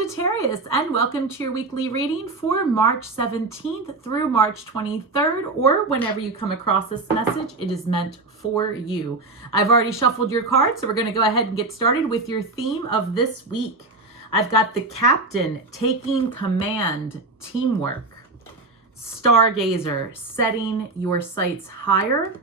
Sagittarius, and welcome to your weekly reading for March 17th through March 23rd, or whenever you come across this message, it is meant for you. I've already shuffled your cards, so we're going to go ahead and get started with your theme of this week. I've got the Captain, taking command, teamwork, Stargazer, setting your sights higher,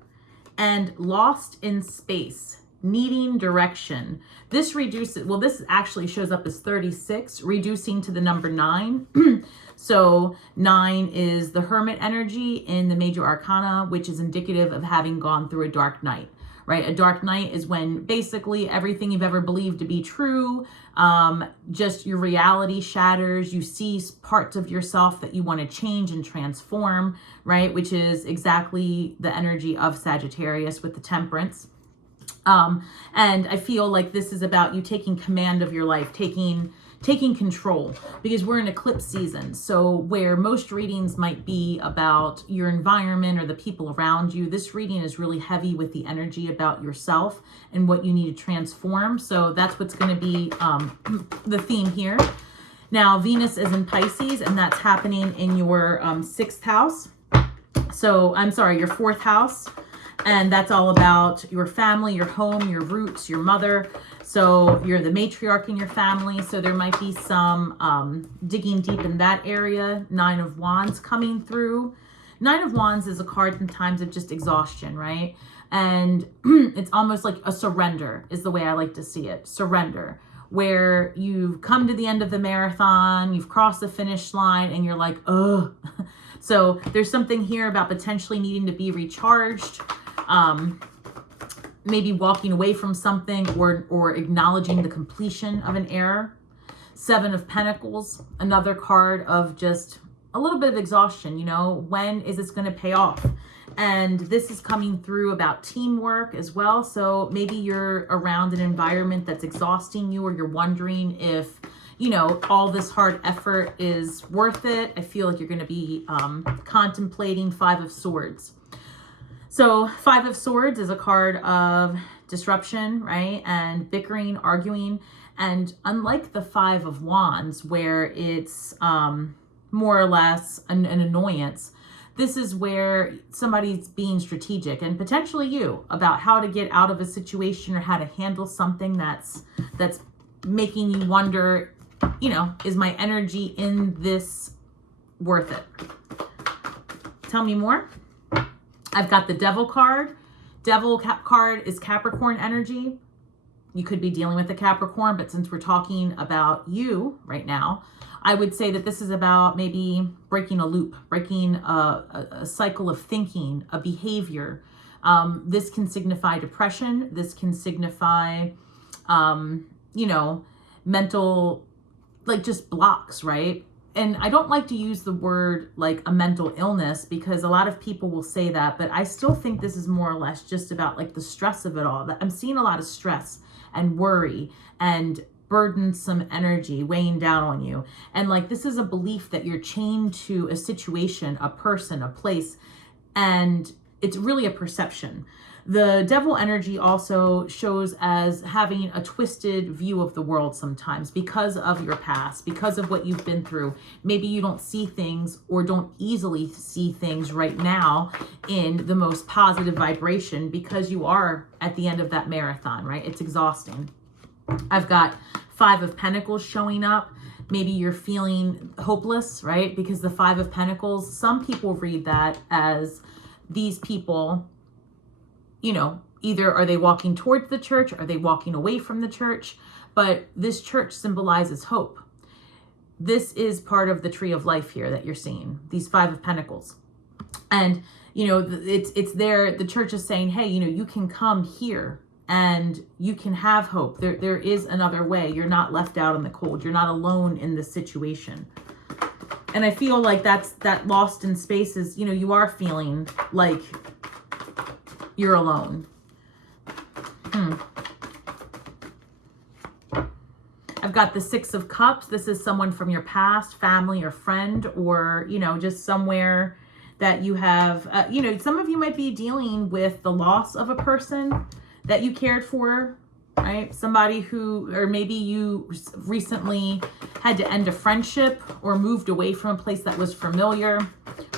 and Lost in Space, needing direction. This reduces, well, this actually shows up as 36, reducing to the number 9. So 9 is the Hermit energy in the Major Arcana, which is indicative of having gone through a dark night, right? A dark night is when basically everything you've ever believed to be true, just your reality shatters. You see parts of yourself that you want to change and transform, right? Which is exactly the energy of Sagittarius with the Temperance. And I feel like this is about you taking command of your life, taking control, because we're in eclipse season. So where most readings might be about your environment or the people around you, this reading is really heavy with the energy about yourself and what you need to transform. So that's what's going to be the theme here. Now, Venus is in Pisces, and that's happening in your 6th house. So I'm sorry, your 4th house. And that's all about your family, your home, your roots, your mother. So you're the matriarch in your family. So there might be some digging deep in that area. 9 of Wands coming through. 9 of Wands is a card in times of just exhaustion, right? And it's almost like a surrender is the way I like to see it. Surrender. Where you've come to the end of the marathon, you've crossed the finish line, and you're like, ugh. So there's something here about potentially needing to be recharged. Maybe walking away from something or acknowledging the completion of an error. 7 of Pentacles, another card of just a little bit of exhaustion. You know, when is this going to pay off? And this is coming through about teamwork as well. So maybe you're around an environment that's exhausting you, or you're wondering if, you know, all this hard effort is worth it. I feel like you're going to be contemplating 5 of Swords. So 5 of Swords is a card of disruption, right? And bickering, arguing. And unlike the 5 of Wands, where it's more or less an annoyance, this is where somebody's being strategic, and potentially you, about how to get out of a situation or how to handle something that's making you wonder, you know, is my energy in this worth it? Tell me more. I've got the Devil card. Devil card is Capricorn energy. You could be dealing with the Capricorn, but since we're talking about you right now, I would say that this is about maybe breaking a loop, breaking a cycle of thinking, a behavior. This can signify depression. This can signify, you know, mental, like just blocks, right? And I don't like to use the word like a mental illness, because a lot of people will say that, but I still think this is more or less just about like the stress of it all. I'm seeing a lot of stress and worry and burdensome energy weighing down on you. And like, this is a belief that you're chained to a situation, a person, a place, and it's really a perception. The Devil energy also shows as having a twisted view of the world sometimes because of your past, because of what you've been through. Maybe you don't see things, or don't easily see things right now in the most positive vibration, because you are at the end of that marathon, right? It's exhausting. I've got 5 of Pentacles showing up. Maybe you're feeling hopeless, right? Because the 5 of Pentacles, some people read that as these people, you know, either are they walking towards the church, or are they walking away from the church? But this church symbolizes hope. This is part of the tree of life here that you're seeing, these 5 of Pentacles. And, you know, it's there. The church is saying, hey, you know, you can come here and you can have hope. There is another way. You're not left out in the cold. You're not alone in this situation. And I feel like that lost in space is, you know, you are feeling like you're alone. I've got the 6 of Cups. This is someone from your past, family or friend, or, you know, just somewhere that you have, you know, some of you might be dealing with the loss of a person that you cared for, right? Somebody who, or maybe you recently had to end a friendship or moved away from a place that was familiar,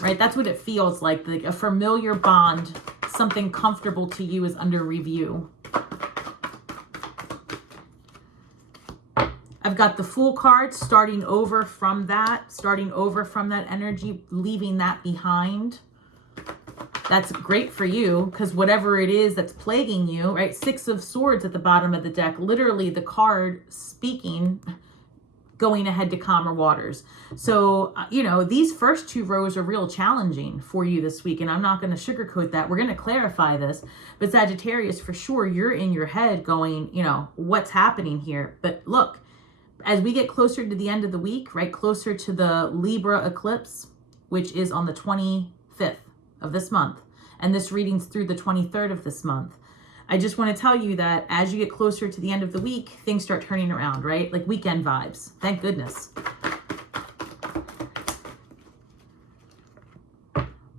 right? That's what it feels like a familiar bond, something comfortable to you is under review. I've got the Fool card, starting over from that energy, leaving that behind. That's great for you, because whatever it is that's plaguing you, right? 6 of Swords at the bottom of the deck, literally the card speaking, going ahead to calmer waters. So, you know, these first 2 rows are real challenging for you this week, and I'm not going to sugarcoat that. We're going to clarify this. But Sagittarius, for sure, you're in your head going, you know, what's happening here? But look, as we get closer to the end of the week, right, closer to the Libra eclipse, which is on the 25th of this month, and this reading's through the 23rd of this month, I just want to tell you that as you get closer to the end of the week, things start turning around, right? Like weekend vibes. Thank goodness.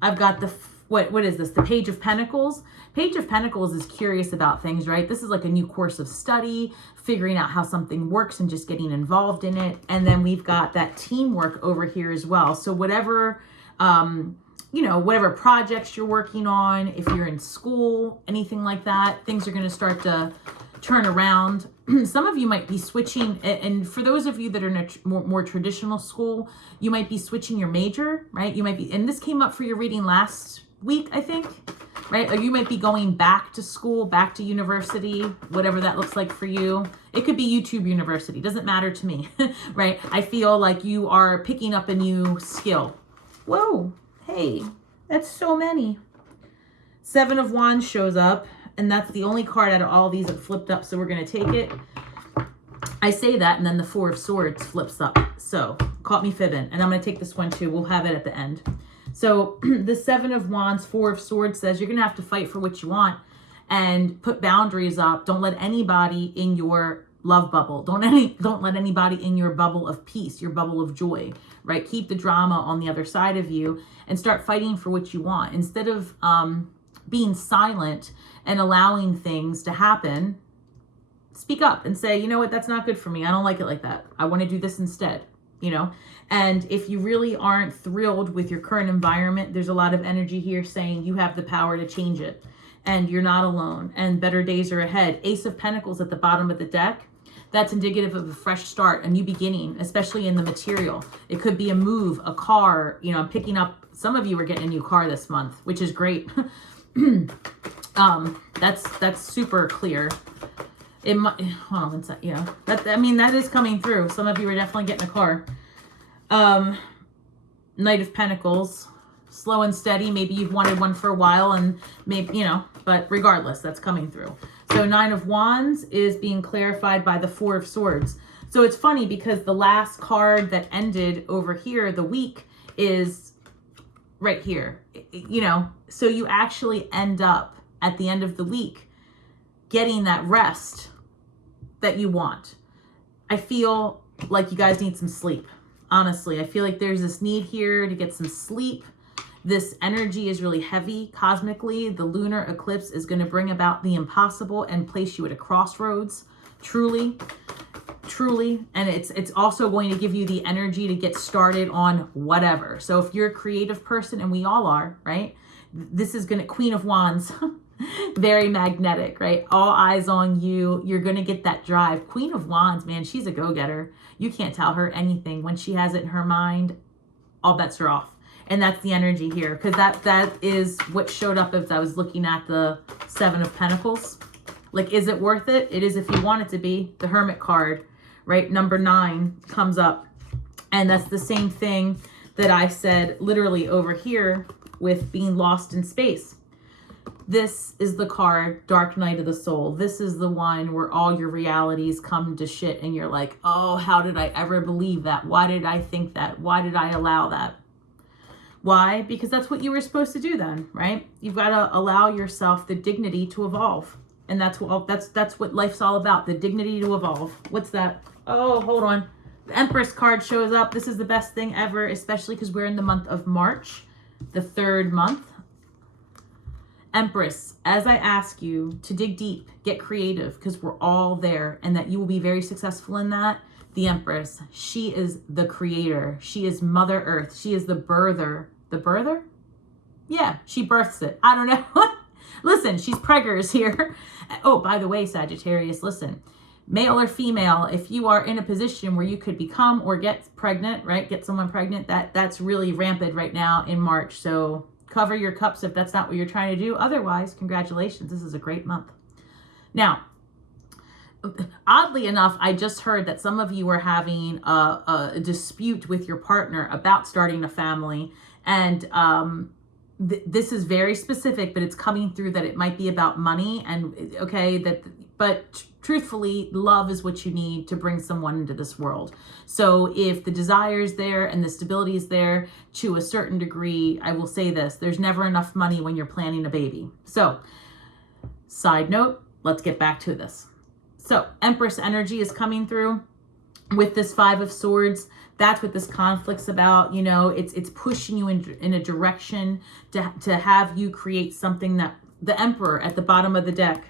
I've got the, what is this? The Page of Pentacles. Page of Pentacles is curious about things, right? This is like a new course of study, figuring out how something works and just getting involved in it. And then we've got that teamwork over here as well. So whatever, you know, whatever projects you're working on, if you're in school, anything like that, things are going to start to turn around. Some of you might be switching, and for those of you that are in a more traditional school, you might be switching your major, right? You might be, and this came up for your reading last week, I think, right? Or you might be going back to school, back to university, whatever that looks like for you. It could be YouTube University, doesn't matter to me, right? I feel like you are picking up a new skill. Whoa, hey, that's so many. 7 of Wands shows up, and that's the only card out of all these that flipped up, so we're going to take it. I say that, and then the 4 of Swords flips up. So, caught me fibbing, and I'm going to take this one too. We'll have it at the end. So, the 7 of Wands, 4 of Swords says you're going to have to fight for what you want and put boundaries up. Don't let anybody in your love bubble. Don't let anybody in your bubble of peace, your bubble of joy, right? Keep the drama on the other side of you and start fighting for what you want. Instead of being silent and allowing things to happen, speak up and say, you know what, that's not good for me. I don't like it like that. I want to do this instead, you know? And if you really aren't thrilled with your current environment, there's a lot of energy here saying you have the power to change it and you're not alone and better days are ahead. Ace of Pentacles at the bottom of the deck. That's indicative of a fresh start, a new beginning, especially in the material. It could be a move, a car, you know, picking up, some of you are getting a new car this month, which is great. That's super clear. It might, hold on one sec, yeah. I mean, that is coming through. Some of you are definitely getting a car. Knight of Pentacles, slow and steady. Maybe you've wanted one for a while and maybe, you know, but regardless, that's coming through. So 9 of Wands is being clarified by the 4 of Swords. So it's funny because the last card that ended over here, the week, is right here, you know, so you actually end up at the end of the week getting that rest that you want. I feel like you guys need some sleep. Honestly, I feel like there's this need here to get some sleep. This energy is really heavy cosmically. The lunar eclipse is going to bring about the impossible and place you at a crossroads, truly. And it's also going to give you the energy to get started on whatever. So if you're a creative person, and we all are, right? This is going to, Queen of Wands, very magnetic, right? All eyes on you. You're going to get that drive. Queen of Wands, man, she's a go-getter. You can't tell her anything. When she has it in her mind, all bets are off. And that's the energy here, because that is what showed up as I was looking at the 7 of Pentacles. Like, is it worth it? It is if you want it to be. The Hermit card, right? Number 9 comes up. And that's the same thing that I said literally over here with being lost in space. This is the card, Dark Night of the Soul. This is the one where all your realities come to shit and you're like, oh, how did I ever believe that? Why did I think that? Why did I allow that? Why? Because that's what you were supposed to do then, right? You've got to allow yourself the dignity to evolve. And that's what life's all about, the dignity to evolve. What's that? Oh, hold on. The Empress card shows up. This is the best thing ever, especially because we're in the month of March, the 3rd month. Empress, as I ask you to dig deep, get creative, because we're all there, and that you will be very successful in that. The Empress, she is the creator. She is Mother Earth. She is the birther. The birther? Yeah, she births it. I don't know. Listen, she's preggers here. Oh, by the way, Sagittarius, listen. Male or female, if you are in a position where you could become or get pregnant, right? Get someone pregnant, that's really rampant right now in March. So cover your cups if that's not what you're trying to do. Otherwise, congratulations. This is a great month. Now, oddly enough, I just heard that some of you are having a dispute with your partner about starting a family. And this is very specific, but it's coming through that it might be about money. And okay, but truthfully, love is what you need to bring someone into this world. So if the desire is there and the stability is there to a certain degree, I will say this, there's never enough money when you're planning a baby. So side note, let's get back to this. So Empress energy is coming through with this Five of Swords. That's what this conflict's about. You know, it's pushing you in a direction to have you create something that the Emperor at the bottom of the deck.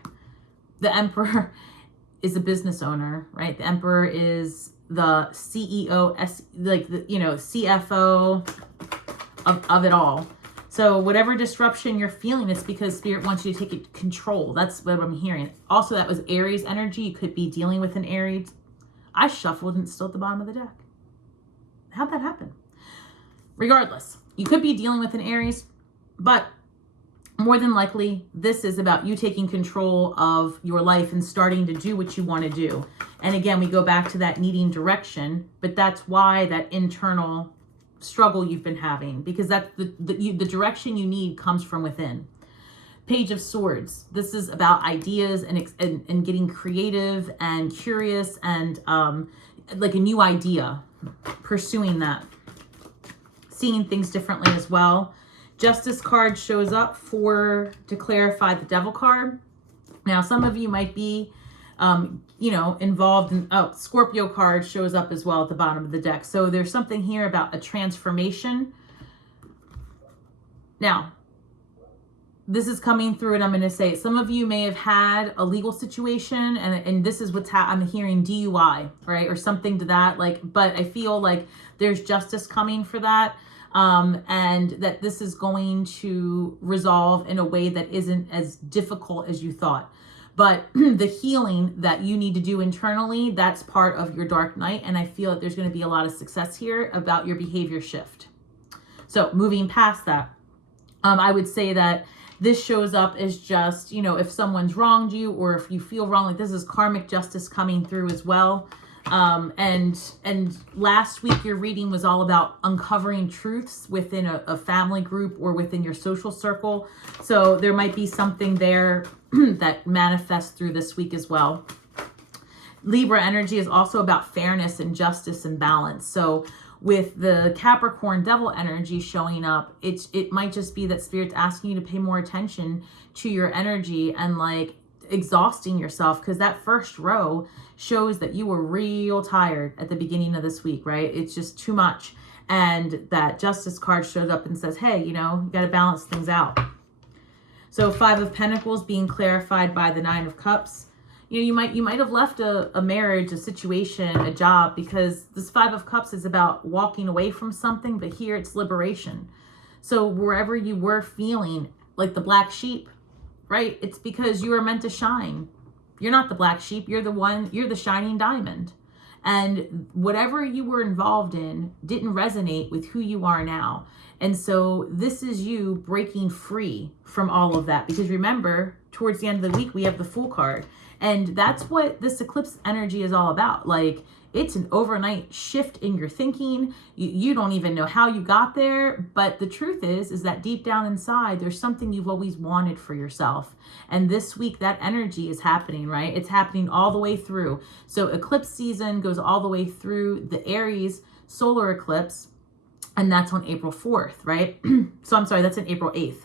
The Emperor is a business owner, right? The Emperor is the CEO, CFO of it all. So whatever disruption you're feeling, it's because Spirit wants you to take control. That's what I'm hearing. Also, that was Aries energy. You could be dealing with an Aries. I shuffled and it's still at the bottom of the deck. How'd that happen? Regardless, you could be dealing with an Aries, but more than likely, this is about you taking control of your life and starting to do what you want to do. And again, we go back to that needing direction, but that's why that internal struggle you've been having, because that's the direction you need comes from within. Page of Swords. This is about ideas and getting creative and curious and like a new idea, pursuing that, seeing things differently as well. Justice card shows up to clarify the Devil card. Now, some of you might be, involved in, Scorpio card shows up as well at the bottom of the deck. So there's something here about a transformation. Now, this is coming through, and I'm going to say some of you may have had a legal situation, and this is what's I'm hearing DUI, right, or something to that. But I feel like there's justice coming for that, and that this is going to resolve in a way that isn't as difficult as you thought. But the healing that you need to do internally, that's part of your dark night, and I feel that there's going to be a lot of success here about your behavior shift. So moving past that, I would say that this shows up as just, if someone's wronged you or if you feel wrong, like this is karmic justice coming through as well. And last week your reading was all about uncovering truths within a family group or within your social circle. So there might be something there that manifests through this week as well. Libra energy is also about fairness and justice and balance. So with the Capricorn Devil energy showing up, it might just be that Spirit's asking you to pay more attention to your energy and exhausting yourself, because that first row shows that you were real tired at the beginning of this week, right? It's just too much. And that Justice card shows up and says, hey, you got to balance things out. So Five of Pentacles being clarified by the Nine of Cups. You might have left a marriage, a situation, a job, because this Five of Cups is about walking away from something, but here it's liberation. So wherever you were feeling like the black sheep, right? It's because you are meant to shine. You're not the black sheep. You're the shining diamond. And whatever you were involved in didn't resonate with who you are now. And so this is you breaking free from all of that. Because remember, towards the end of the week, we have the Fool card. And that's what this eclipse energy is all about. It's an overnight shift in your thinking. You don't even know how you got there. But the truth is that deep down inside, there's something you've always wanted for yourself. And this week, that energy is happening, right? It's happening all the way through. So eclipse season goes all the way through the Aries solar eclipse. And that's on April 4th, right? So I'm sorry, that's on April 8th.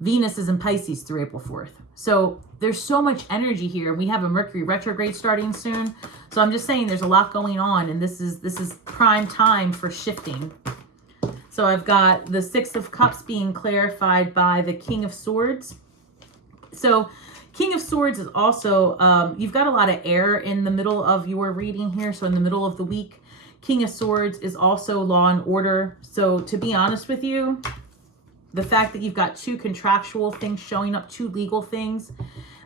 Venus is in Pisces through April 4th. So there's so much energy here. We have a Mercury retrograde starting soon. So I'm just saying there's a lot going on, and this is prime time for shifting. So I've got the Six of Cups being clarified by the King of Swords. So King of Swords is also, you've got a lot of air in the middle of your reading here. So in the middle of the week, King of Swords is also law and order. So to be honest with you, the fact that you've got 2 contractual things showing up, 2 legal things,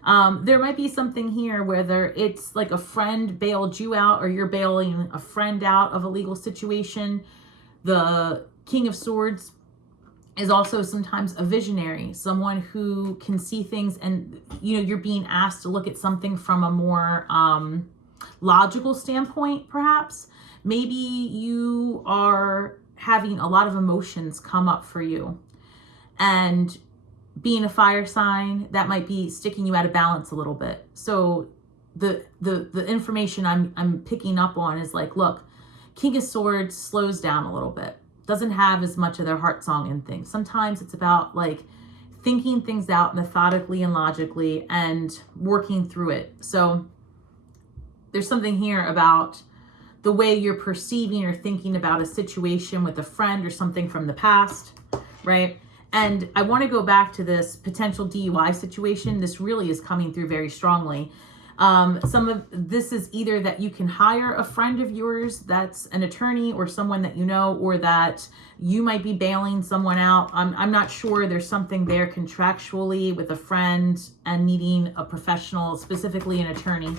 there might be something here, whether it's like a friend bailed you out or you're bailing a friend out of a legal situation. The King of Swords is also sometimes a visionary, someone who can see things, and you're being asked to look at something from a more logical standpoint, perhaps. Maybe you are having a lot of emotions come up for you, and being a fire sign, that might be sticking you out of balance a little bit. So the information I'm picking up on is like, look, King of Swords slows down a little bit, doesn't have as much of their heart song and things. Sometimes it's about like thinking things out methodically and logically and working through it. So there's something here about the way you're perceiving or thinking about a situation with a friend or something from the past, right? And I want to go back to this potential DUI situation. This really is coming through very strongly. Some of this is either that you can hire a friend of yours that's an attorney or someone that you know, or that you might be bailing someone out. I'm not sure. There's something there contractually with a friend and needing a professional, specifically an attorney.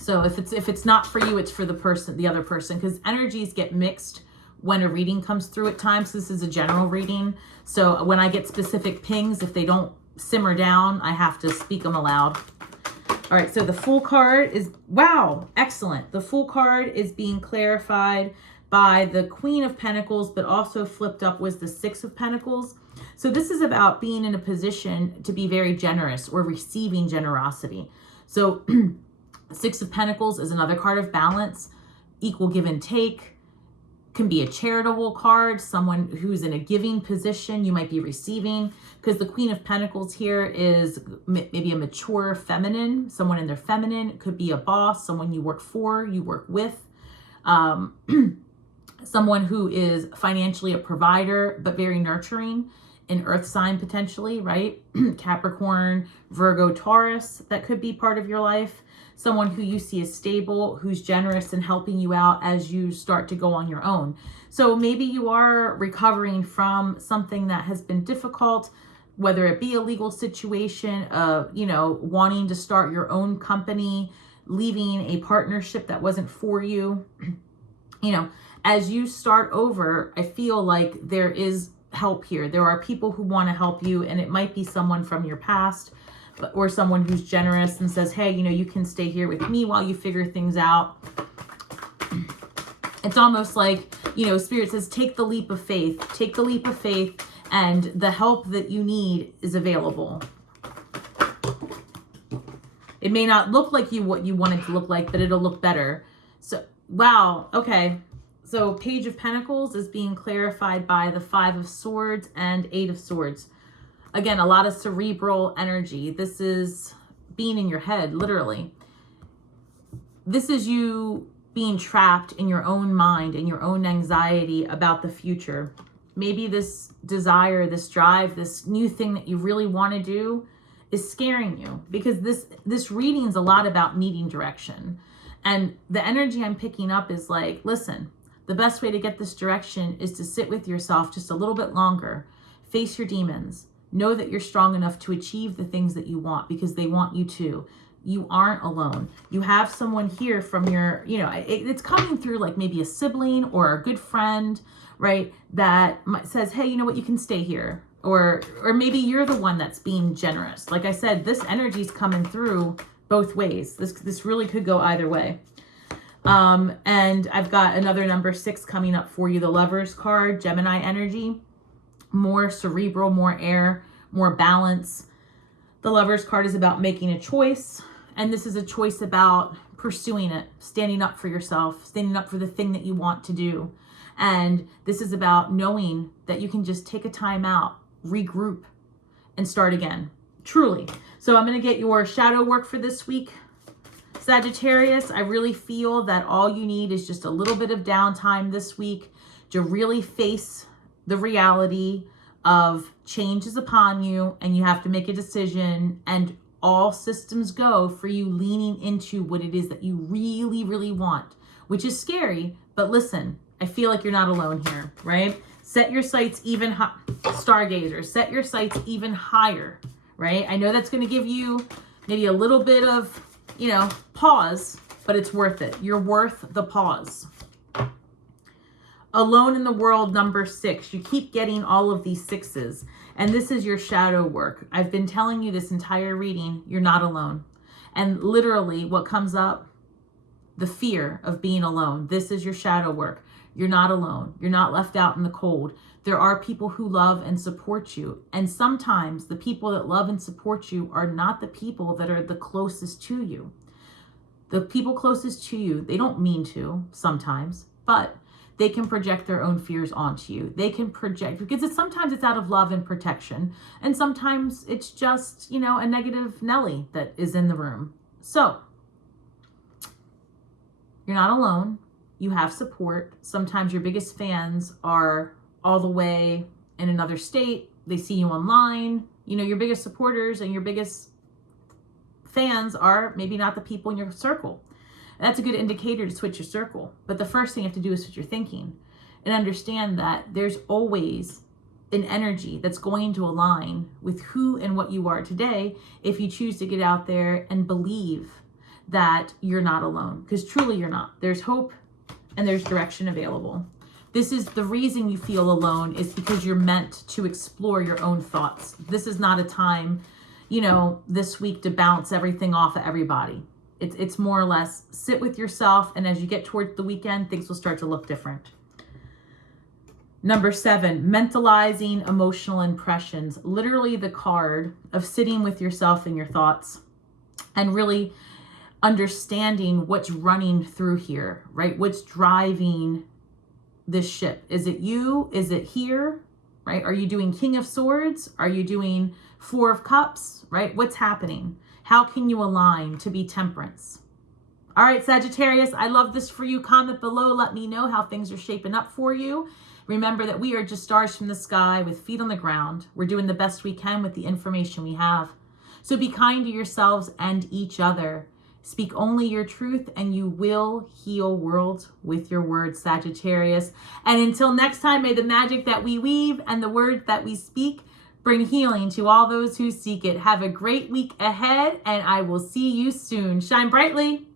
So if it's not for you, it's for the other person, because energies get mixed when a reading comes through at times. This is a general reading. So when I get specific pings, if they don't simmer down, I have to speak them aloud. All right, so the Fool card is, wow, excellent. The Fool card is being clarified by the Queen of Pentacles, but also flipped up was the Six of Pentacles. So this is about being in a position to be very generous or receiving generosity. So Six of Pentacles is another card of balance, equal give and take. Can be a charitable card, someone who's in a giving position, you might be receiving, because the Queen of Pentacles here is maybe a mature feminine, someone in their feminine. It could be a boss, someone you work for, you work with, someone who is financially a provider, but very nurturing, an earth sign potentially, right? Capricorn, Virgo, Taurus, that could be part of your life. Someone who you see as stable, who's generous and helping you out as you start to go on your own. So maybe you are recovering from something that has been difficult, whether it be a legal situation, wanting to start your own company, leaving a partnership that wasn't for you. As you start over, I feel like there is help here. There are people who want to help you, and it might be someone from your past, or someone who's generous and says, hey, you can stay here with me while you figure things out. It's almost like, Spirit says, take the leap of faith. Take the leap of faith, and the help that you need is available. It may not look like what you want it to look like, but it'll look better. So, wow, okay. So Page of Pentacles is being clarified by the Five of Swords and Eight of Swords. Again, a lot of cerebral energy. This is being in your head, literally. This is you being trapped in your own mind and your own anxiety about the future. Maybe this desire, this drive, this new thing that you really want to do is scaring you, because this reading is a lot about needing direction. And the energy I'm picking up is like, listen, the best way to get this direction is to sit with yourself just a little bit longer. Face your demons. Know that you're strong enough to achieve the things that you want, because they want you to. You aren't alone. You have someone here from your, it's coming through like maybe a sibling or a good friend, right? That says, hey, you know what, you can stay here. Or maybe you're the one that's being generous. Like I said, this energy is coming through both ways. This really could go either way. And I've got another number 6 coming up for you, the Lovers card, Gemini energy. More cerebral, more air, more balance. The Lovers card is about making a choice, and this is a choice about pursuing it, standing up for yourself, standing up for the thing that you want to do. And this is about knowing that you can just take a time out, regroup, and start again. Truly. So I'm going to get your shadow work for this week. Sagittarius, I really feel that all you need is just a little bit of downtime this week to really face the reality of change is upon you and you have to make a decision, and all systems go for you leaning into what it is that you really, really want, which is scary. But listen, I feel like you're not alone here, right? Set your sights even high, stargazer, set your sights even higher, right? I know that's going to give you maybe a little bit of, pause, but it's worth it. You're worth the pause. Alone in the world, number 6. You keep getting all of these 6s. And this is your shadow work. I've been telling you this entire reading, you're not alone. And literally what comes up, the fear of being alone. This is your shadow work. You're not alone. You're not left out in the cold. There are people who love and support you. And sometimes the people that love and support you are not the people that are the closest to you. The people closest to you, they don't mean to sometimes, but they can project their own fears onto you. They can project, because sometimes it's out of love and protection. And sometimes it's just, a negative Nelly that is in the room. So you're not alone. You have support. Sometimes your biggest fans are all the way in another state. They see you online. Your biggest supporters and your biggest fans are maybe not the people in your circle. That's a good indicator to switch your circle. But the first thing you have to do is switch your thinking and understand that there's always an energy that's going to align with who and what you are today if you choose to get out there and believe that you're not alone. Because truly you're not. There's hope and there's direction available. This is the reason you feel alone, is because you're meant to explore your own thoughts. This is not a time, this week to bounce everything off of everybody. It's more or less sit with yourself, and as you get towards the weekend, things will start to look different. Number 7, mentalizing emotional impressions. Literally the card of sitting with yourself and your thoughts and really understanding what's running through here, right? What's driving this ship? Is it you? Is it here? Right? Are you doing King of Swords? Are you doing 4 of Cups? Right? What's happening? How can you align to be Temperance? All right, Sagittarius, I love this for you. Comment below. Let me know how things are shaping up for you. Remember that we are just stars from the sky with feet on the ground. We're doing the best we can with the information we have. So be kind to yourselves and each other. Speak only your truth and you will heal worlds with your words, Sagittarius. And until next time, may the magic that we weave and the words that we speak bring healing to all those who seek it. Have a great week ahead, and I will see you soon. Shine brightly.